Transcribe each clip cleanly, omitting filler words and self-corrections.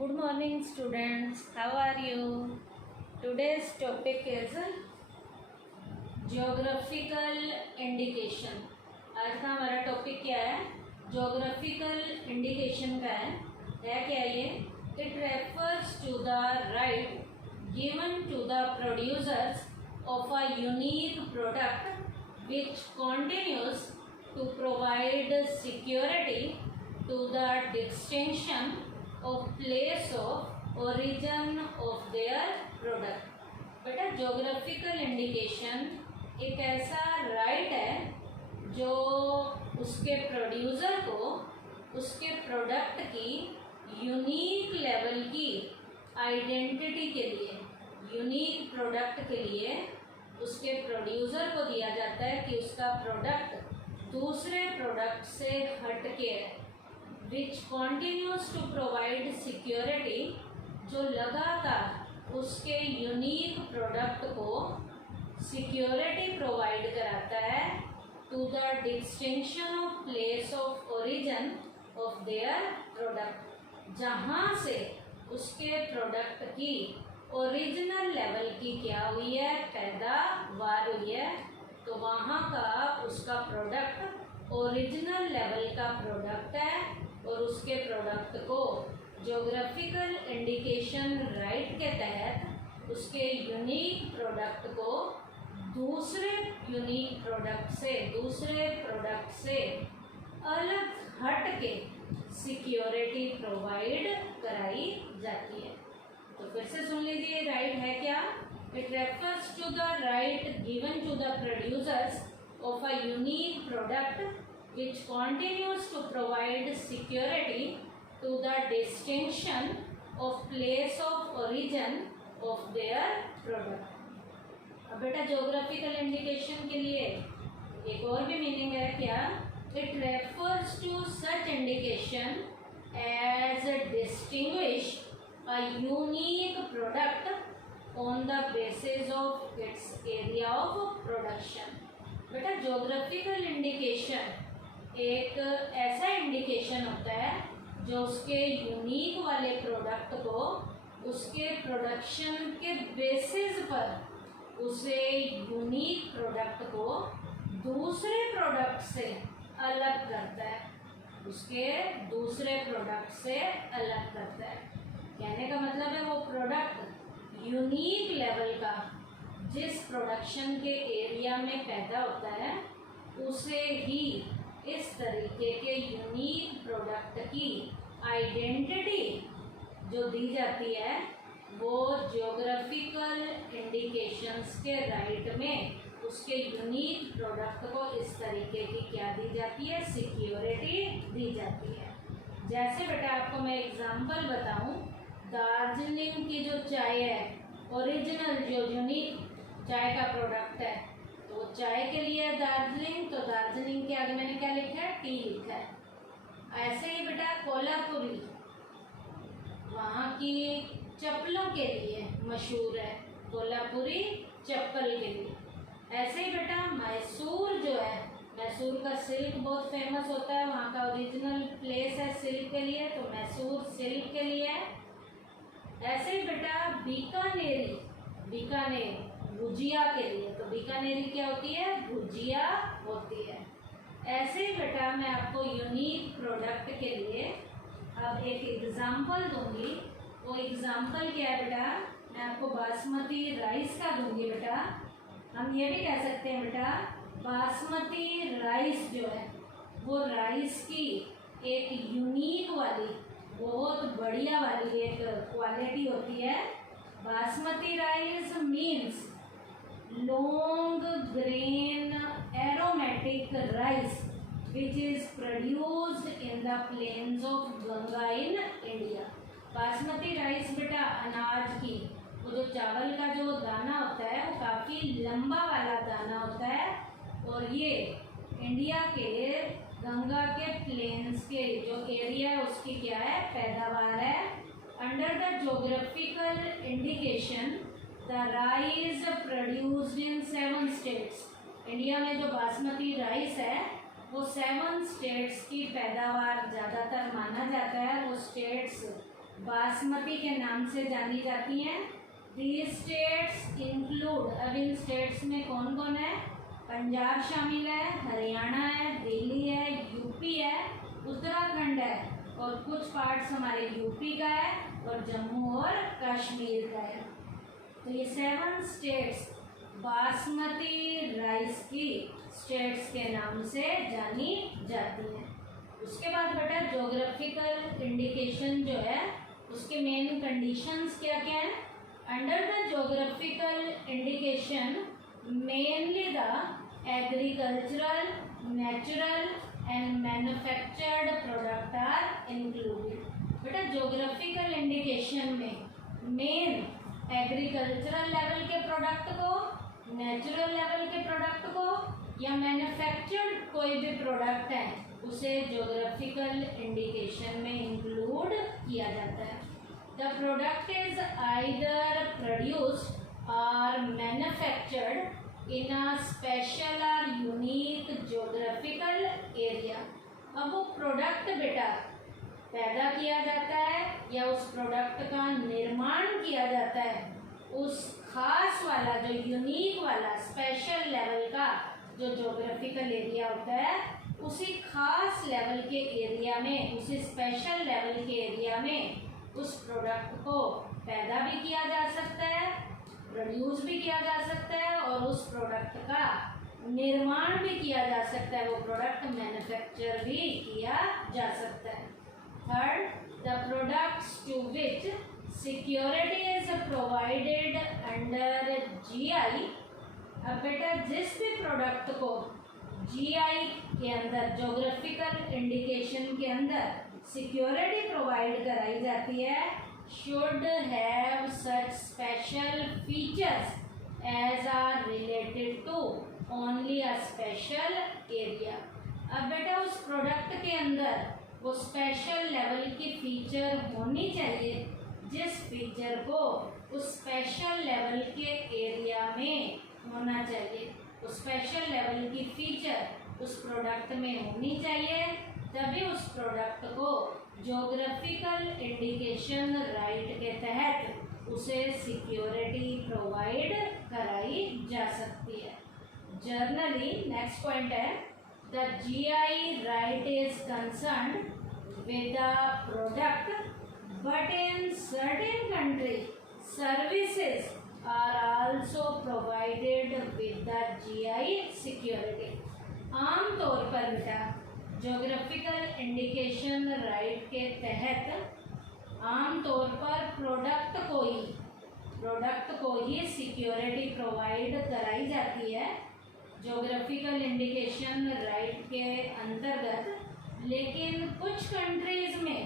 Good morning students, how are you? Today's topic is geographical indication. आज का हमारा topic क्या है? Geographical indication का है क्या ये? It refers to the right given to the producers of a unique product which continues to provide security to the distinction of place of origin of their product. बेटा geographical indication एक ऐसा right है जो उसके producer को उसके product की unique level की आइडेंटिटी के लिए, यूनिक प्रोडक्ट के लिए उसके प्रोड्यूसर को दिया जाता है कि उसका प्रोडक्ट दूसरे प्रोडक्ट से हट के है, which continues to provide security, जो लगातार उसके यूनिक प्रोडक्ट को सिक्योरिटी प्रोवाइड कराता है to the distinction of place of origin of their product, जहाँ से उसके प्रोडक्ट की ओरिजिनल लेवल की क्या हुई है, पैदावार हुई है, तो वहाँ का उसका प्रोडक्ट ओरिजिनल लेवल का प्रोडक्ट है और उसके प्रोडक्ट को ज्योग्राफिकल इंडिकेशन राइट के तहत उसके यूनिक प्रोडक्ट को दूसरे यूनिक प्रोडक्ट से अलग हट के सिक्योरिटी प्रोवाइड कराई जाती है। तो फिर से सुन लीजिए, राइट है क्या? It refers to the right given to the producers of a unique product which continues to provide security to the distinction of place of origin of their product. अब बेटा जोग्राफिकल इंडिकेशन के लिए एक और भी meaning है क्या? It refers to such indication as distinguish a unique product on the basis of its area of production. बेटा जोग्राफिकल इंडिकेशन एक ऐसा इंडिकेशन होता है जो उसके यूनिक वाले प्रोडक्ट को उसके प्रोडक्शन के बेसिस पर उसे यूनिक प्रोडक्ट को दूसरे प्रोडक्ट से अलग करता है, उसके दूसरे प्रोडक्ट से अलग करता है। कहने का मतलब है वो प्रोडक्ट यूनिक लेवल का जिस प्रोडक्शन के एरिया में पैदा होता है उसे ही इस तरीके के यूनिक प्रोडक्ट की आइडेंटिटी जो दी जाती है वो ज्योग्राफिकल इंडिकेशंस के राइट में उसके यूनिक प्रोडक्ट को इस तरीके की क्या दी जाती है, सिक्योरिटी दी जाती है। जैसे बेटा आपको मैं एग्जांपल बताऊं, दार्जिलिंग की जो चाय है, ओरिजिनल जो यूनिक चाय का प्रोडक्ट है, तो वो चाय के लिए है दार्जिलिंग, तो दार्जिलिंग के आगे मैंने क्या लिखा है, टी लिखा है। ऐसे ही बेटा कोल्हापुरी वहाँ की चप्पलों के लिए मशहूर है, कोल्हापुरी चप्पल के लिए। ऐसे ही बेटा मैसूर जो है, मैसूर का सिल्क बहुत फेमस होता है, वहाँ का ओरिजिनल प्लेस है सिल्क के लिए, तो मैसूर सिल्क के लिए है। ऐसे ही बेटा बीकानेर भुजिया के लिए, तो बीकानेरी क्या होती है, भुजिया होती है। ऐसे ही बेटा मैं आपको यूनिक प्रोडक्ट के लिए अब एक एग्जांपल दूंगी। वो एग्जांपल क्या है बेटा, मैं आपको बासमती राइस का दूंगी। बेटा हम ये भी कह सकते हैं बेटा बासमती राइस जो है वो राइस की एक यूनिक वाली बहुत बढ़िया वाली एक क्वालिटी होती है। Basmati rice means long grain aromatic rice which is produced in the plains of Ganga in India. Basmati rice बेटा अनाज की वो जो चावल का जो दाना होता है वो काफ़ी लंबा वाला दाना होता है और ये इंडिया के गंगा के प्लेन्स के जो एरिया है उसकी क्या है, पैदावार है। Under the geographical indication the rice produced in 7 states. India में जो बासमती राइस है वो 7 स्टेट्स की पैदावार ज़्यादातर माना जाता है। वो स्टेट्स बासमती के नाम से जानी जाती हैं। These states include, अब इन स्टेट्स में कौन कौन है? पंजाब शामिल है, हरियाणा है, दिल्ली है, यूपी है, उत्तराखंड है और कुछ पार्ट्स हमारे यूपी का है और जम्मू और कश्मीर का है। तो ये 7 स्टेट्स बासमती राइस की स्टेट्स के नाम से जानी जाती हैं। उसके बाद बेटा ज्योग्राफिकल इंडिकेशन जो है उसके मेन कंडीशंस क्या क्या हैं? Under the geographical indication mainly the agricultural, natural and manufactured product are included. बेटा ज्योग्राफिकल इंडिकेशन में मेन एग्रीकल्चरल लेवल के प्रोडक्ट को, नेचुरल लेवल के प्रोडक्ट को या मैन्युफैक्चर्ड कोई भी प्रोडक्ट है उसे ज्योग्राफिकल इंडिकेशन में इंक्लूड किया जाता है। The product is either produced और manufactured in a special or unique geographical area। अब वो प्रोडक्ट बेटा पैदा किया जाता है या उस प्रोडक्ट का निर्माण किया जाता है उस खास वाला जो यूनिक वाला स्पेशल लेवल का जो ज्योग्राफिकल एरिया होता है उसी खास लेवल के एरिया में, उसी स्पेशल लेवल के एरिया में उस प्रोडक्ट को पैदा भी किया जा सकता है, प्रोड्यूस भी किया जा सकता है और उस प्रोडक्ट का निर्माण भी किया जा सकता है, वो प्रोडक्ट मैन्युफैक्चर भी किया जा सकता है। Third, the products to which security is provided under GI. अब बेटा जिस भी प्रोडक्ट को जीआई के अंदर, ज्योग्राफिकल इंडिकेशन के अंदर सिक्योरिटी प्रोवाइड कराई जाती है should have such special features as are related to only a special area। अब बेटा उस प्रोडक्ट के अंदर वो स्पेशल लेवल की फीचर होनी चाहिए जिस फीचर को उस स्पेशल लेवल के एरिया में होना चाहिए। उस स्पेशल लेवल की फीचर उस प्रोडक्ट में होनी चाहिए, तभी उस प्रोडक्ट को ज्योग्राफिकल इंडिकेशन राइट के तहत उसे सिक्योरिटी प्रोवाइड कराई जा सकती है। जर्नली नेक्स्ट पॉइंट है the GI right is concerned with the product but in certain country services are also provided with the GI security. आमतौर पर बेटा ज्योग्राफिकल इंडिकेशन राइट के तहत आमतौर पर प्रोडक्ट को ही सिक्योरिटी प्रोवाइड कराई जाती है ज्योग्राफिकल इंडिकेशन राइट के अंतर्गत। लेकिन कुछ कंट्रीज में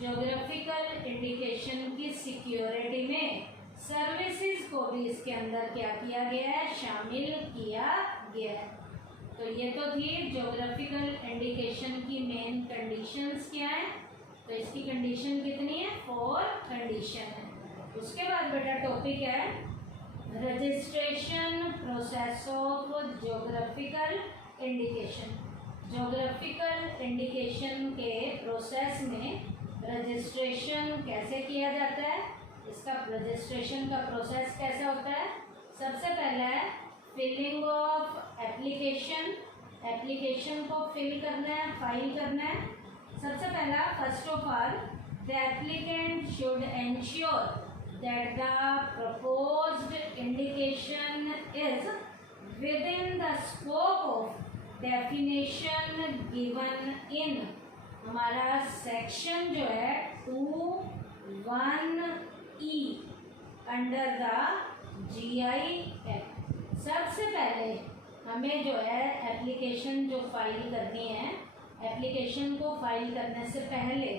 ज्योग्राफिकल इंडिकेशन की सिक्योरिटी में सर्विसेज को भी इसके अंदर क्या किया गया है? शामिल किया गया है। तो ये तो थी ज्योग्राफिकल इंडिकेशन की मेन कंडीशंस क्या है। तो इसकी कंडीशन कितनी है? 4 कंडीशन है। उसके बाद बेटा टॉपिक है registration process of geographical indication. Geographical indication के प्रोसेस में रजिस्ट्रेशन कैसे किया जाता है, इसका रजिस्ट्रेशन का प्रोसेस कैसा होता है? सबसे पहला है फिलिंग ऑफ एप्लीकेशन। एप्लीकेशन को फिल करना है, फाइल करना है। सबसे पहला first of all the applicant should ensure that the proposed indication is with in the scope of definition given in हमारा सेक्शन जो है 2(1)(e) under the GI act. सबसे पहले हमें जो है एप्लीकेशन जो फाइल करनी है, एप्लीकेशन को फाइल करने से पहले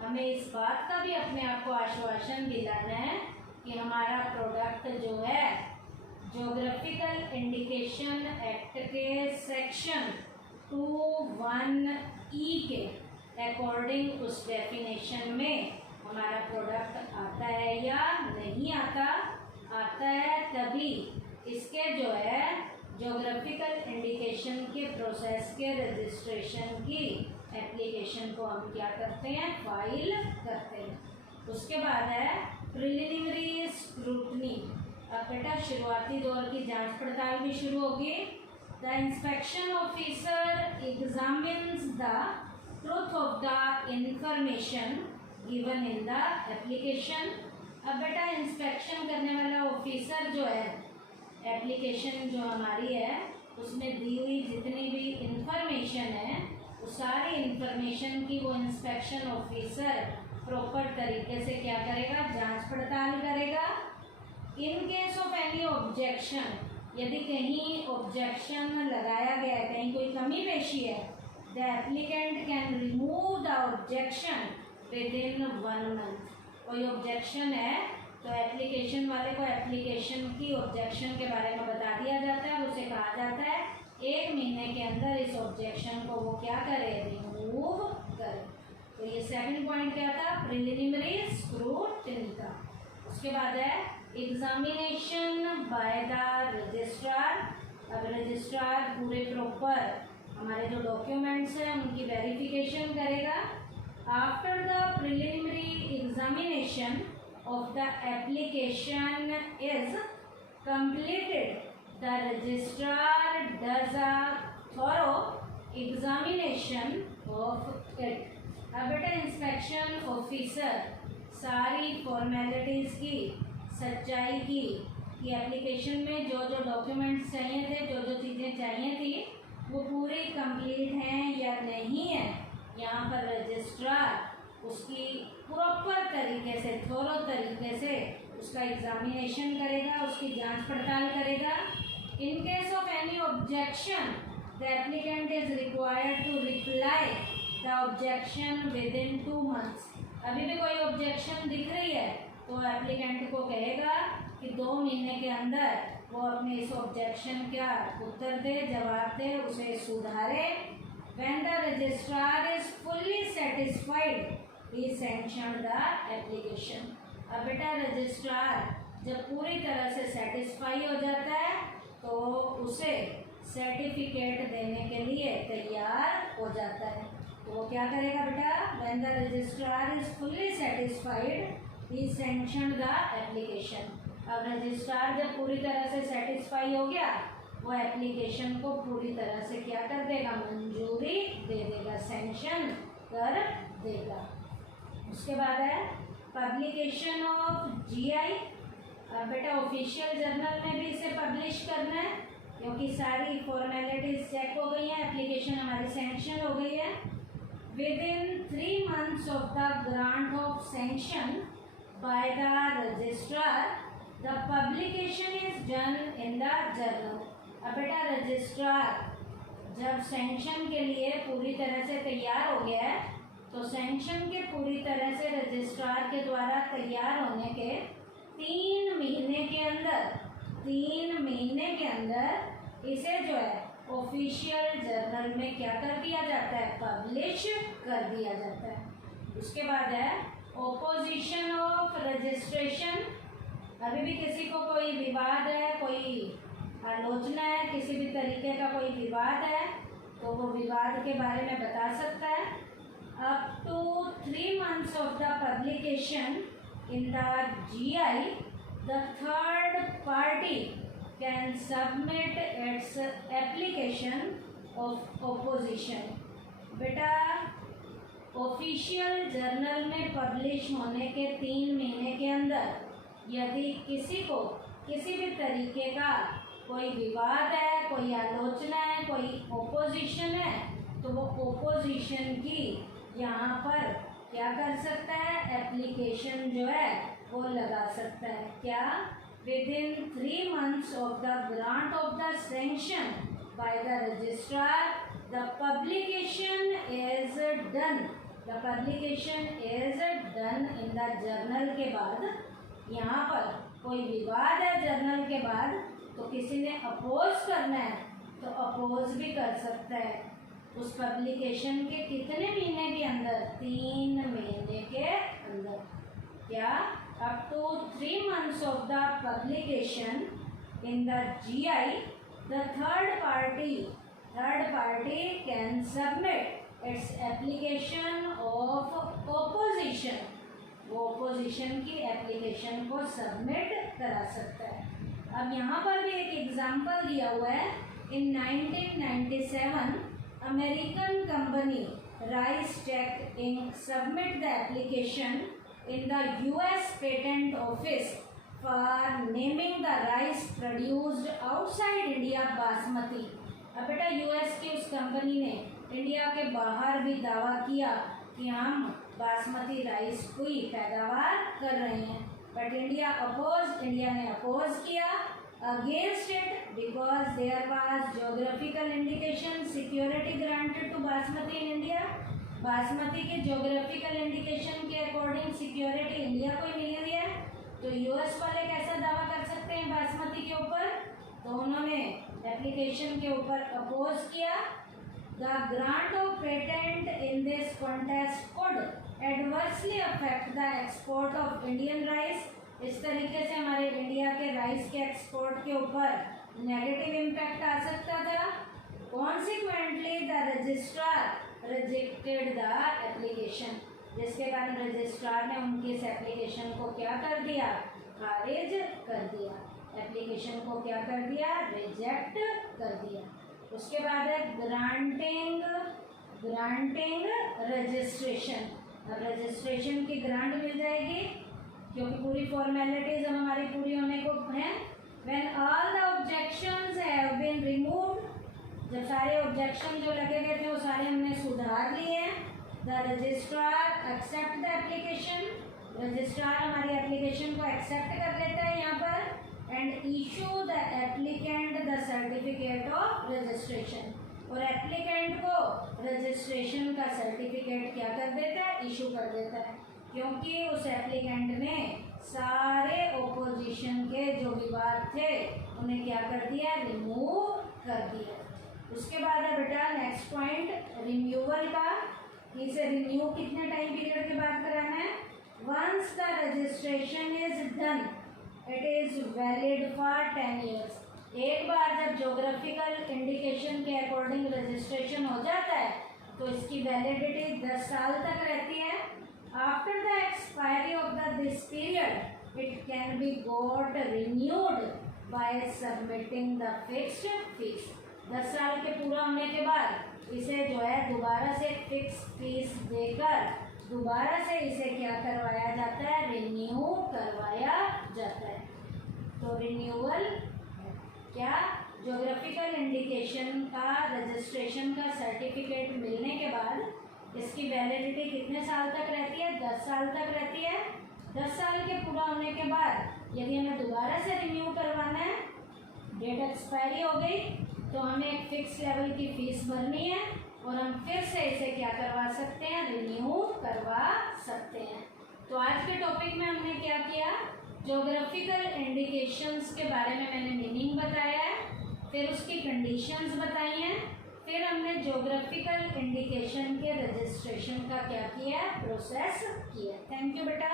हमें इस बात का भी अपने आप को आश्वासन दिलाना है कि हमारा प्रोडक्ट जो है ज्योग्राफिकल इंडिकेशन एक्ट के सेक्शन 2(1)(e) के अकॉर्डिंग उस डेफिनेशन में हमारा प्रोडक्ट आता है या नहीं आता। आता है तभी इसके जो है ज्योग्राफिकल इंडिकेशन के प्रोसेस के रजिस्ट्रेशन की एप्लीकेशन को हम क्या करते हैं? फाइल करते हैं। उसके बाद है प्रिलिमिनरी स्क्रूटनी। अब बेटा शुरुआती दौर की जांच पड़ताल भी शुरू होगी। The inspection officer examines the truth of the information given in the application. अब बेटा इंस्पेक्शन करने वाला ऑफिसर जो है, एप्लीकेशन जो हमारी है उसमें दी हुई जितनी भी इंफॉर्मेशन है वो सारी इंफॉर्मेशन की वो इंस्पेक्शन ऑफिसर प्रॉपर तरीके से क्या करेगा, जांच पड़ताल करेगा। In case of any objection, यदि कहीं ऑब्जेक्शन लगाया गया है, कहीं कोई कमी पेशी है, the applicant can remove the objection with in 1 month. कोई ऑब्जेक्शन है तो एप्लीकेशन वाले को एप्लीकेशन की ऑब्जेक्शन के बारे में बता दिया जाता है, उसे कहा जाता है 1 महीने के अंदर इस ऑब्जेक्शन को वो क्या करे, रिमूव करे। तो ये सेकंड पॉइंट क्या था, प्रिलिमिनरी स्क्रूटनी का। उसके बाद है एग्जामिनेशन बाय द रजिस्ट्रार। अब रजिस्ट्रार पूरे प्रॉपर हमारे जो डॉक्यूमेंट्स हैं उनकी वेरिफिकेशन करेगा। After the preliminary examination of the application is completed, the registrar does a thorough examination of it। अब बेटा इंस्पेक्शन ऑफिसर सारी फॉर्मेलिटीज़ की, सच्चाई की कि एप्लीकेशन में जो जो डॉक्यूमेंट्स चाहिए थे, जो जो चीज़ें चाहिए थी वो पूरी कंप्लीट हैं या नहीं है, यहाँ पर रजिस्ट्रार उसकी प्रॉपर तरीके से, थोरो तरीके से उसका एग्जामिनेशन करेगा, उसकी जांच पड़ताल करेगा। In case of any objection the applicant is required to reply the objection within 2 months. अभी भी कोई ऑब्जेक्शन दिख रही है तो एप्लीकेंट को कहेगा कि 2 महीने के अंदर वो अपने इस ऑब्जेक्शन का उत्तर दे, जवाब दे, उसे सुधारे। When the registrar is fully satisfied, he sanction the application। अब बेटा रजिस्ट्रार जब पूरी तरह से सेटिस्फाई हो जाता है तो उसे सर्टिफिकेट देने के लिए तैयार हो जाता है। तो वो क्या करेगा बेटा, when the registrar is fully satisfied, he sanction the application। अब रजिस्ट्रार जब पूरी तरह से सेटिस्फाई हो गया वो एप्लीकेशन को पूरी तरह से क्या कर देगा, मंजूरी दे देगा, सैंक्शन कर देगा। उसके बाद है पब्लिकेशन ऑफ जीआई। बेटा ऑफिशियल जर्नल में भी इसे पब्लिश करना है क्योंकि सारी फॉर्मेलिटीज चेक हो गई हैं, एप्लीकेशन हमारी सैंक्शन हो गई है। With in 3 months of the grant of sanction by the registrar the publication is done in the journal. अब बेटा रजिस्ट्रार जब सैंक्शन के लिए पूरी तरह से तैयार हो गया है तो सैंक्शन के पूरी तरह से रजिस्ट्रार के द्वारा तैयार होने के 3 महीने के अंदर इसे जो है ऑफिशियल जर्नल में क्या कर दिया जाता है, पब्लिश कर दिया जाता है। उसके बाद है ऑपोजिशन ऑफ रजिस्ट्रेशन। अभी भी किसी को कोई विवाद है, कोई आलोचना है, किसी भी तरीके का कोई विवाद है तो वो विवाद के बारे में बता सकता है। Up to 3 months of the publication in the GI the third party can submit its application of opposition. बेटा ऑफिशियल जर्नल में पब्लिश होने के 3 महीने के अंदर यदि किसी को किसी भी तरीके का कोई विवाद है, कोई आलोचना है, कोई ओपोजिशन है तो वो ओपोजिशन की यहाँ पर क्या कर सकता है, एप्लीकेशन जो है वो लगा सकता है। क्या, with in 3 months of the grant of the sanction by the registrar the publication is done. The publication is done in the journal के बाद यहाँ पर कोई विवाद है जर्नल के बाद तो किसी ने अपोज करना है तो अपोज भी कर सकता है उस पब्लिकेशन के कितने महीने के अंदर, 3 महीने के अंदर। क्या, up to 3 months of the publication in the GI the third party can submit its application of opposition वो अपोजिशन की एप्लीकेशन को सबमिट करा सकता है। अब यहाँ पर भी एक एग्जाम्पल दिया हुआ है। In 1997 American company Rice Tec Inc submit the application in the US patent office for naming the rice produced outside India basmati. अब बेटा यूएस की उस कंपनी ने इंडिया के बाहर भी दावा किया कि हम बासमती राइस की पैदावार कर रहे हैं, बट इंडिया ने अपोज किया against it because there was geographical indication security granted to basmati in India. Basmati के ज्योग्राफिकल इंडिकेशन के अकॉर्डिंग सिक्योरिटी इंडिया को ही मिली हुई है, तो यूएस वाले कैसा दावा कर सकते हैं बासमती के ऊपर? तो उन्होंने एप्लीकेशन के ऊपर अपोज किया। The grant of patent in this contest could adversely affect the export of Indian rice. इस तरीके से हमारे इंडिया के राइस के एक्सपोर्ट के ऊपर नेगेटिव इम्पैक्ट आ सकता था। Consequently the registrar rejected the application, जिसके कारण रजिस्ट्रार ने उनकी इस एप्लीकेशन को क्या कर दिया? खारिज कर दिया। एप्लीकेशन को क्या कर दिया? रिजेक्ट कर दिया। उसके बाद है ग्रांटिंग रजिस्ट्रेशन। अब रजिस्ट्रेशन की ग्रांट मिल जाएगी क्योंकि पूरी फॉर्मेलिटीज अब हमारी पूरी होने को हैं। When all the objections have been removed, जब सारे ऑब्जेक्शन जो लगे गए थे वो सारे हमने सुधार लिए हैं। The registrar accept the application, registrar हमारी एप्लीकेशन को एक्सेप्ट कर लेता है यहाँ पर, and issue the applicant the certificate of registration, और एप्लीकेंट को रजिस्ट्रेशन का सर्टिफिकेट क्या कर देता है? इशू कर देता है, क्योंकि उस एप्लीकेंट ने सारे ओपोजिशन के जो विवाद थे उन्हें क्या कर दिया? रिमूव कर दिया। उसके बाद है बेटा नेक्स्ट पॉइंट रिन्यूअल का। इसे रिन्यू कितने टाइम पीरियड के बाद कराना है? Once the registration is done it is valid for 10 years. एक बार जब ज्योग्राफिकल इंडिकेशन के अकॉर्डिंग रजिस्ट्रेशन हो जाता है तो इसकी वैलिडिटी 10 साल तक रहती है। After the expiry of this period it can be got renewed by submitting the fixed fees. 10 साल के पूरा होने के बाद इसे जो है दोबारा से फिक्स फीस देकर दोबारा से इसे क्या करवाया जाता है? रिन्यू करवाया जाता है। तो रिन्यूअल क्या? ज्योग्राफिकल इंडिकेशन का रजिस्ट्रेशन का सर्टिफिकेट मिलने के बाद इसकी वैलिडिटी कितने साल तक रहती है? 10 साल तक रहती है। 10 साल के पूरा होने के बाद यदि हमें दोबारा से रिन्यू करवाना है, डेट एक्सपायरी हो गई, तो हमें एक फिक्स लेवल की फीस भरनी है और हम फिर से इसे क्या करवा सकते हैं? रिन्यू करवा सकते हैं। तो आज के टॉपिक में हमने क्या किया? ज्योग्राफिकल इंडिकेशंस के बारे में मैंने मीनिंग बताया है, फिर उसकी कंडीशंस बताई हैं, फिर हमने ज्योग्राफिकल इंडिकेशन के रजिस्ट्रेशन का क्या किया? प्रोसेस किया। थैंक यू बेटा।